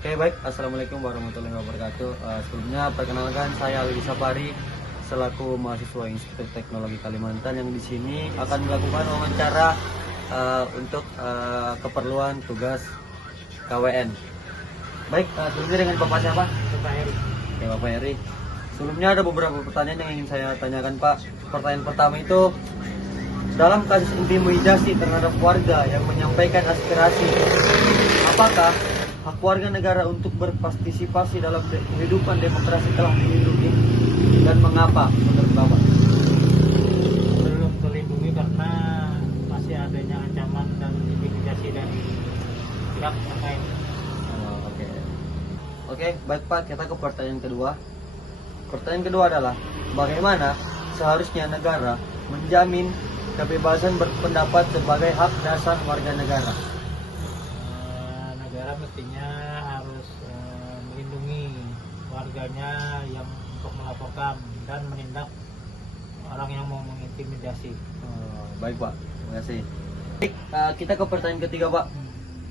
Oke, baik. Assalamualaikum warahmatullahi wabarakatuh. Sebelumnya perkenalkan, saya Ali Sapari selaku mahasiswa Institut Teknologi Kalimantan yang di sini akan melakukan wawancara untuk keperluan tugas KWN. Baik, sebelumnya dengan Bapak siapa? Bapak Heri. Oke, Bapak Heri. Sebelumnya ada beberapa pertanyaan yang ingin saya tanyakan, Pak. Pertanyaan pertama itu, dalam kasus intimidasi terhadap warga yang menyampaikan aspirasi, apakah hak warga negara untuk berpartisipasi dalam kehidupan demokrasi telah dilindungi dan mengapa menurut Bapak? Belum terlindungi karena masih adanya ancaman dan intimidasi dari pihak terkait. Oke. Oke, baik Pak, kita ke pertanyaan kedua. Pertanyaan kedua adalah, bagaimana seharusnya negara menjamin kebebasan berpendapat sebagai hak dasar warga negara? Negara mestinya harus melindungi warganya yang untuk melaporkan dan menindak orang yang mau mengintimidasi. Baik Pak, terima kasih. Baik, kita ke pertanyaan ketiga Pak.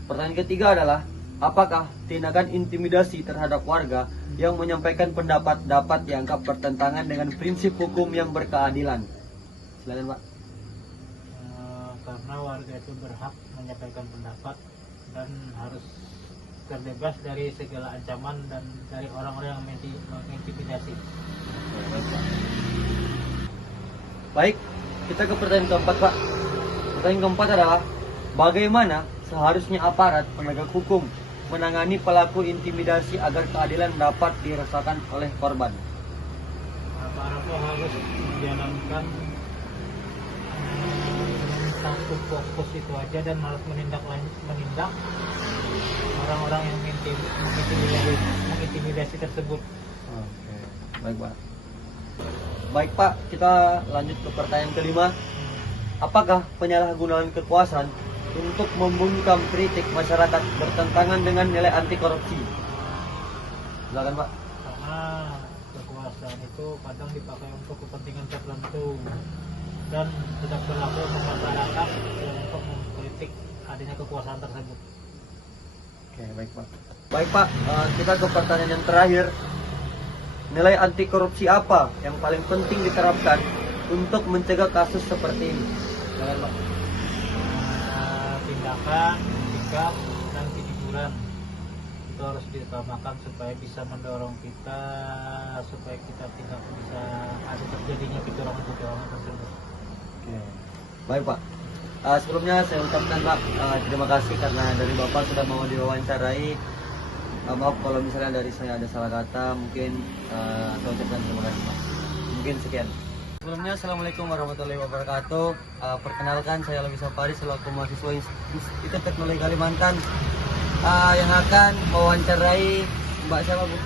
Pertanyaan ketiga adalah, apakah tindakan intimidasi terhadap warga yang menyampaikan pendapat dapat dianggap bertentangan dengan prinsip hukum yang berkeadilan? Silakan Pak. Karena warga itu berhak menyampaikan pendapat dan harus terbebas dari segala ancaman dan dari orang-orang yang mengintimidasi. Baik, Pak. Baik, kita ke pertanyaan keempat Pak. Pertanyaan keempat adalah, bagaimana seharusnya aparat penegak hukum menangani pelaku intimidasi agar keadilan dapat dirasakan oleh korban? Aparat harus menjalankan satu fokus itu aja dan harus menindak orang-orang yang mengintimidasi tersebut. Oke, baik Pak. Baik Pak, kita lanjut ke pertanyaan kelima. Apakah penyalahgunaan kekuasaan untuk membungkam kritik masyarakat bertentangan dengan nilai anti korupsi? Silakan Pak. Karena kekuasaan itu kadang dipakai untuk kepentingan tertentu dan tidak berlaku untuk masyarakat untuk mengkritik adanya kekuasaan tersebut. Oke, baik Pak. Baik Pak, kita ke pertanyaan yang terakhir. Nilai anti korupsi apa yang paling penting diterapkan untuk mencegah kasus seperti ini? Silakan Pak. Tindakan, sikap, dan kejujuran itu harus diutamakan supaya bisa mendorong kita supaya kita tidak bisa ada terjadinya kecurangan-kecurangan tersebut. Oke. Baik Pak. Sebelumnya saya ucapkan Pak terima kasih karena dari Bapak sudah mau diwawancarai. Maaf kalau misalnya dari saya ada salah kata, mungkin saya ucapkan terima kasih Pak. Mungkin sekian. Sebelumnya Assalamualaikum warahmatullahi wabarakatuh. Perkenalkan, saya Lawi Sapari selaku mahasiswa Institut Teknologi Kalimantan yang akan mewawancarai Mbak siapa Bu?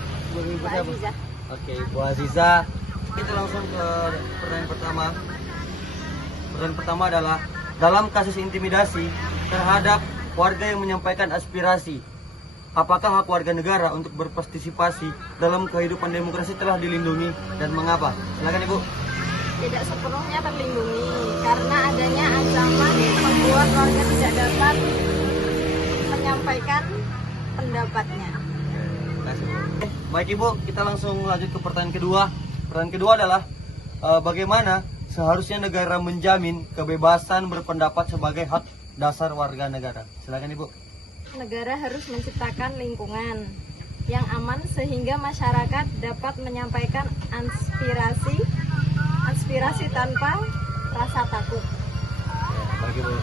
Ibu siapa? Oke, Bu Aziza. Kita langsung ke pertanyaan pertama. Pertanyaan pertama adalah, dalam kasus intimidasi terhadap warga yang menyampaikan aspirasi, apakah hak warga negara untuk berpartisipasi dalam kehidupan demokrasi telah dilindungi dan mengapa? Silakan Ibu. Tidak sepenuhnya terlindungi karena adanya ancaman yang membuat warga tidak dapat menyampaikan pendapatnya. Baik Ibu, kita langsung lanjut ke pertanyaan kedua. Pertanyaan kedua adalah, bagaimana seharusnya negara menjamin kebebasan berpendapat sebagai hak dasar warga negara? Silakan Ibu. Negara harus menciptakan lingkungan yang aman sehingga masyarakat dapat menyampaikan aspirasi tanpa rasa takut. Baik Ibu.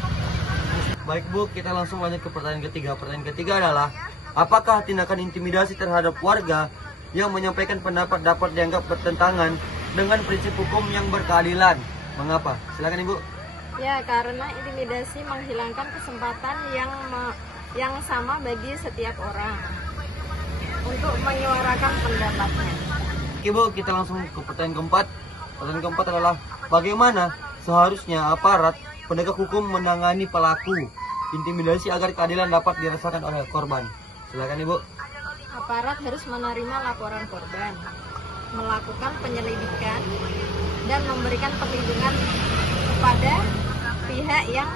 Baik Bu, kita langsung lanjut ke pertanyaan ketiga. Pertanyaan ketiga adalah, apakah tindakan intimidasi terhadap warga yang menyampaikan pendapat dapat dianggap bertentangan dengan prinsip hukum yang berkeadilan? Mengapa? Silakan Ibu. Ya, karena intimidasi menghilangkan kesempatan yang sama bagi setiap orang untuk menyuarakan pendapatnya. Oke Bu, kita langsung ke pertanyaan keempat. Pertanyaan keempat adalah, bagaimana seharusnya aparat penegak hukum menangani pelaku intimidasi agar keadilan dapat dirasakan oleh korban? Silakan Ibu. Aparat harus menerima laporan korban, melakukan penyelidikan, dan memberikan perlindungan kepada pihak yang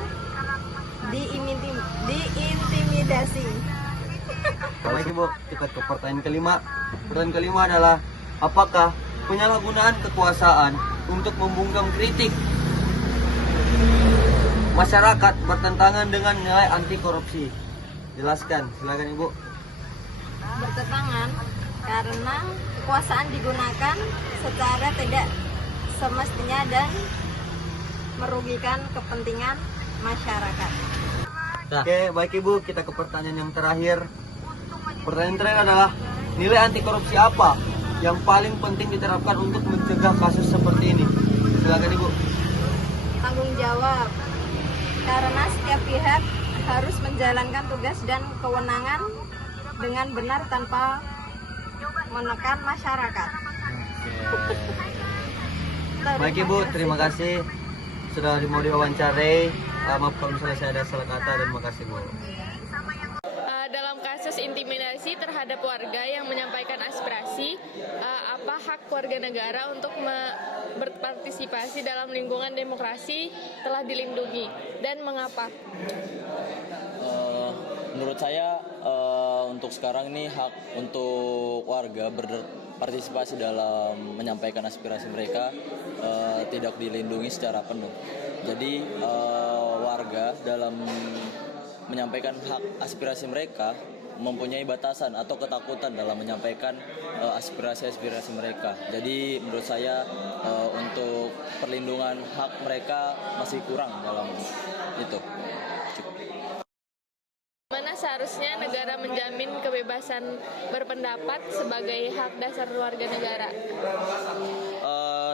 diintimidasi. Baik Ibu, kita ke pertanyaan kelima. Pertanyaan kelima adalah, apakah penyalahgunaan kekuasaan untuk membungkam kritik masyarakat bertentangan dengan nilai anti korupsi? Jelaskan, silakan Ibu. Bertentangan karena kekuasaan digunakan secara tidak semestinya dan merugikan kepentingan masyarakat. Oke, baik Ibu, kita ke pertanyaan yang terakhir. Pertanyaan terakhir adalah, nilai anti korupsi apa yang paling penting diterapkan untuk mencegah kasus seperti ini? Silakan Ibu. Tanggung jawab, karena setiap pihak harus menjalankan tugas dan kewenangan dengan benar tanpa menekan masyarakat. Baik Ibu, terima kasih sudah mau diwawancarai. Maaf kalau misalnya saya ada salah kata, dan makasih Bu. Dalam kasus intimidasi terhadap warga yang menyampaikan aspirasi, apa hak warga negara untuk berpartisipasi dalam lingkungan demokrasi telah dilindungi dan mengapa? Menurut saya untuk sekarang ini hak untuk warga berpartisipasi dalam menyampaikan aspirasi mereka tidak dilindungi secara penuh. Jadi warga dalam menyampaikan hak aspirasi mereka mempunyai batasan atau ketakutan dalam menyampaikan aspirasi-aspirasi mereka. Jadi menurut saya untuk perlindungan hak mereka masih kurang dalam itu. Mana seharusnya negara menjamin kebebasan berpendapat sebagai hak dasar warga negara?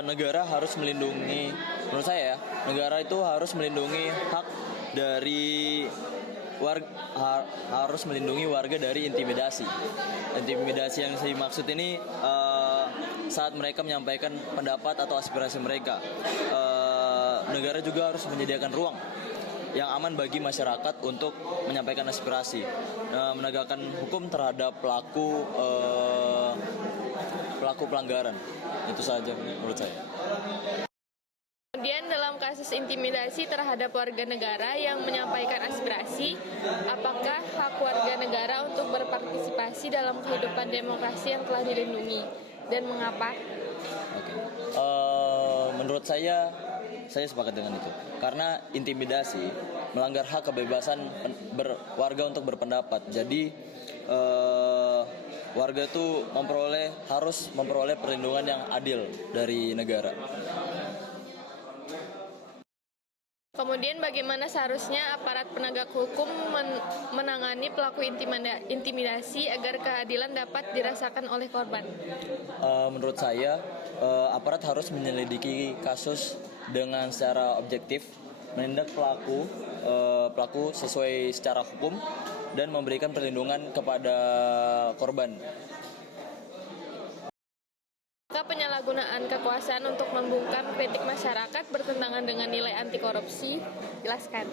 Negara harus melindungi, menurut saya ya, negara itu harus melindungi hak dari harus melindungi warga dari intimidasi. Intimidasi yang saya maksud ini saat mereka menyampaikan pendapat atau aspirasi mereka. Negara juga harus menyediakan ruang yang aman bagi masyarakat untuk menyampaikan aspirasi, menegakkan hukum terhadap pelaku pelanggaran. Itu saja menurut saya. Kemudian dalam kasus intimidasi terhadap warga negara yang menyampaikan aspirasi, apakah hak warga negara untuk berpartisipasi dalam kehidupan demokrasi yang telah dilindungi dan mengapa? Oke. Menurut saya sepakat dengan itu. Karena intimidasi melanggar hak kebebasan warga untuk berpendapat. Jadi warga itu harus memperoleh perlindungan yang adil dari negara. Kemudian bagaimana seharusnya aparat penegak hukum menangani pelaku intimidasi agar keadilan dapat dirasakan oleh korban? Menurut saya aparat harus menyelidiki kasus dengan secara objektif, menindak pelaku sesuai secara hukum dan memberikan perlindungan kepada korban. Apakah penyalahgunaan kekuasaan untuk membungkam kritik masyarakat bertentangan dengan nilai anti korupsi? Jelaskan.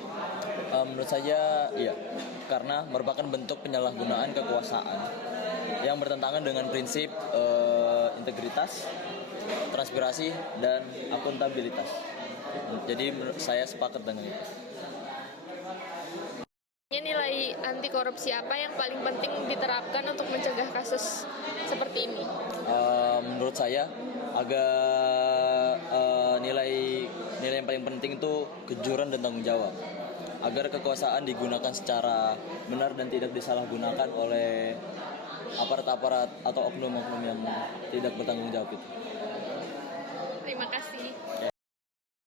Menurut saya iya, karena merupakan bentuk penyalahgunaan kekuasaan yang bertentangan dengan prinsip integritas, transparansi, dan akuntabilitas. Jadi saya sepakat dengan itu. Nilai anti korupsi apa yang paling penting diterapkan untuk mencegah kasus seperti ini? Menurut saya nilai yang paling penting itu kejujuran dan tanggung jawab, agar kekuasaan digunakan secara benar dan tidak disalahgunakan oleh aparat-aparat atau oknum-oknum yang tidak bertanggung jawab itu.